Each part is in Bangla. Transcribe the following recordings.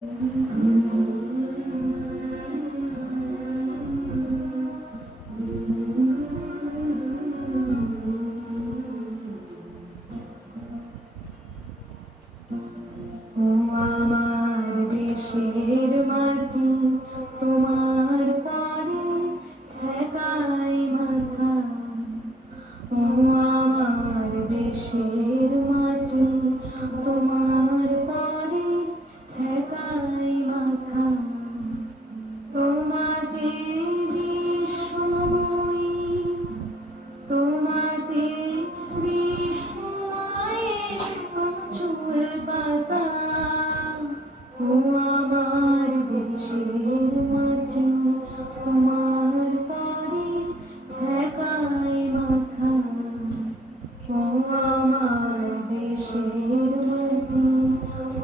আমার দেশের মাটি তোমার পারে ঠেকাই মাথা। ও আমার দেশের মাটি তোমার পারে ঠেকাই মাথা। তোমাতে বিশ্বময়ী, তোমাতে বিশ্বময়ের আঁচল পাতা। ও আমার দেশের মাটি তোমার পারে ঠেকাই মাথা। ও আমার দেশের মাটি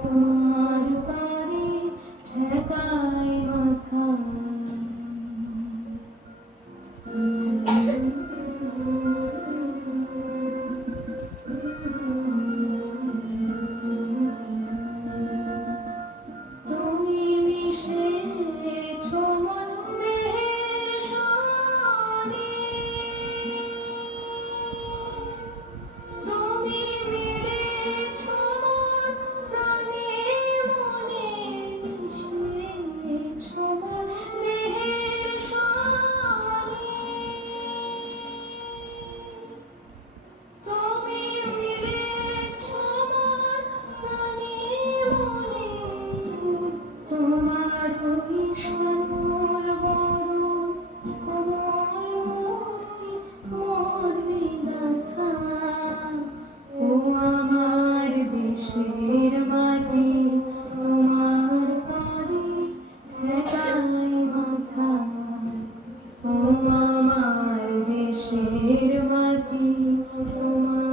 তোমার পারে ঠেকাই মাথা। তুমি মিশেছ মন দেহের সনে, তুমি মিলেছ মন প্রাণে মনে, মিশেছ মন দেহের সনে। তুমি মিলেছ মন প্রাণে মনে, তোমার ওই শ্যামল বরণ কোমল মূর্তি মোর বিধাতা। ও আমার দেশের মাটি তোমার পারে ঠেকাই মাথা। ও আমার দেশের মাটি তোমার